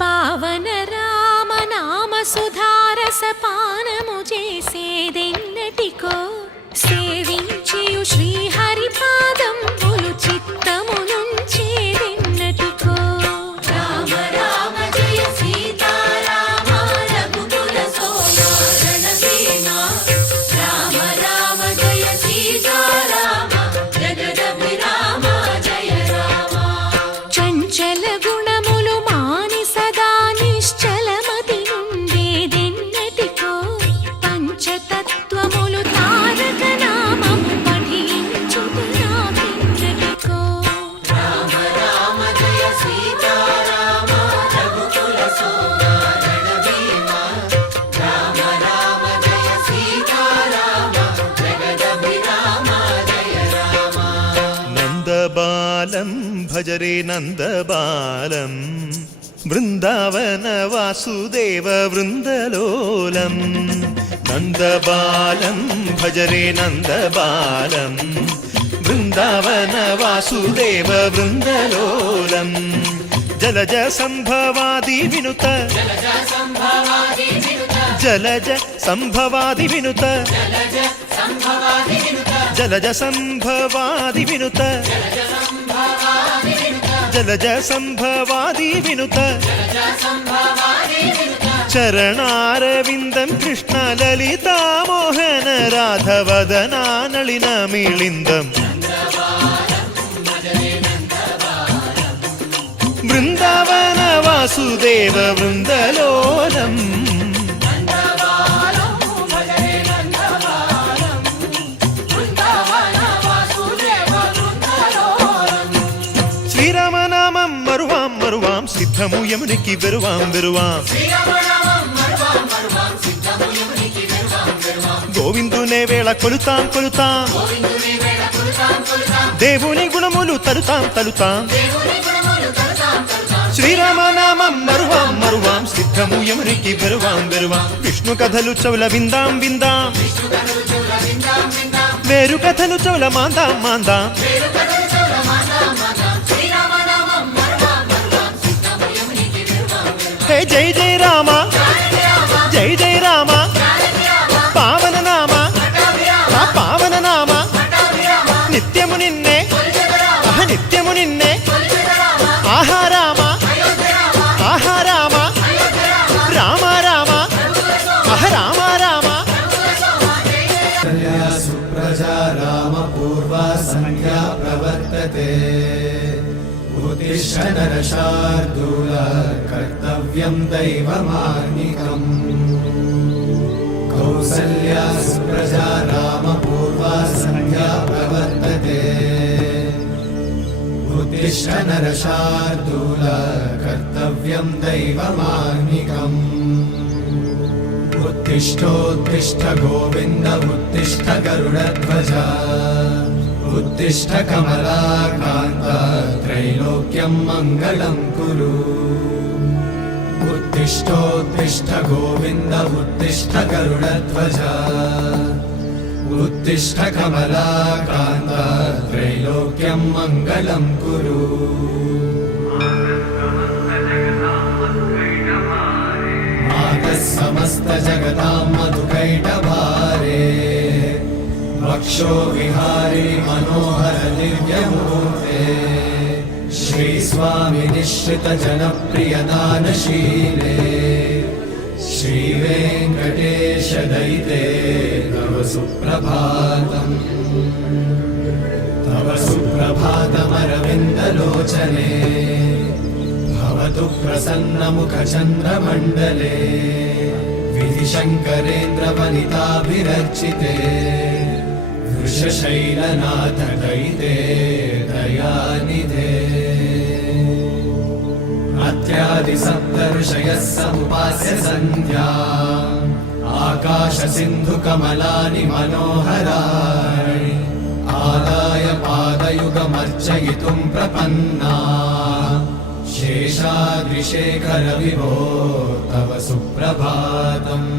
పావన రామ నామ సుధారస పానము చేసేదెన్నటికో సేవించియు శ్రీహరి పాదంబులు చిత్తమునుంచేదెన్నటికో రామ రామ జయ సీతారామ రఘుకుల సోమ రణవీమ రామ రామ జయ సీతారామ జగదభిరామ జయ రామ చంచల గుణములు మాని సదా నిశ్చలమతి నుండేదెన్నటికో పంచతత్వములు తారక నామం పఠించుకున్నాకెన్నటికో రామ రామ జయ సీతారామ రఘుకుల సోమ రణవీమ రామ రామ జయ సీతారామ జగదభిరామ జయ రామ నందబాలం భజరే నందబాలం బృందావన వాసుదేవ వృందలోలం నందబాలం భజరే నందబాలం బృందావన వాసుదేవ వృందలోలం జలజ సంభవాది వినుత జలజ సంభవాది వినుత జలజ సంభవాది వినుత జలజ సంభవాది వినుత చరణారవిందం కృష్ణ లలితా మోహన రాధవదనా నళిన మిళిందం బృందావన వాసుదేవ వృందలోలం శ్రీరామనామం మరువాం మరువాం సిద్ధము యమునికి వెరువాం వెరువాం గోవిందునే వేళ కొలుతాం కొలుతాం దేవుని గుణములు తలుతాం తలుతాం శ్రీరామనామం మరువాం మరువాం సిద్ధము యమునికి వెరువాం వెరువాం విష్ణు కథలు చౌల విందాం విందాం వేరు కథలు చౌల మాందాం మాందాం హే జై జై రామ జై జై రామ పావన నామ పావన నామ నిత్యము నిన్నే నిత్యము నిన్నే ఆహా రామ ఆహా రామ రామ రామ రామ రామ సుప్రజా రామ పూర్వా సంధ్యా ప్రవర్తతే ఉత్తిష్ట నరశార్దూల కర్తవ్యం దైవమార్నికం కౌసల్యా సుప్రజా రామ పూర్వా సంధ్యా ప్రవర్తతే ఉత్తిష్ట నరశార్దూల కర్తవ్యం దైవమార్నికం उत्तिष्ठोत्तिष्ठ गोविन्द उत्तिष्ठ गरुडध्वज उत्तिष्ठ कमलाकान्त त्रैलोक्यं मङ्गलं कुरु उत्तिष्ठोत्तिष्ठ गोविन्द उत्तिष्ठ गरुडध्वज उत्तिष्ठ कमलाकान्त त्रैलोक्यं मङ्गलं कुरु समस्त जगतां मधुकैटभारे वक्षो विहारी मनोहर दिव्यमूर्ते श्रीस्वामि निश्रित जनप्रिय दानशीले श्रीवेङ्कटेश दयिते तव सुप्रभातम् तव सुप्रभातमरविन्दलोचने भवतु प्रसन्नमुखचन्द्रमण्डले विधिशङ्करेन्द्रवनिताभिरर्चिते वृषशैलनाथ दयिते दयानिधे अत्यादिसप्तऋषयः समुपास्य सन्ध्या आकाशसिन्धुकमलानि मनोहराणि आदाय पादयुगमर्चयितुं प्रपन्ना शेषाद्रिशेखर विभो तव सुप्रभातम्।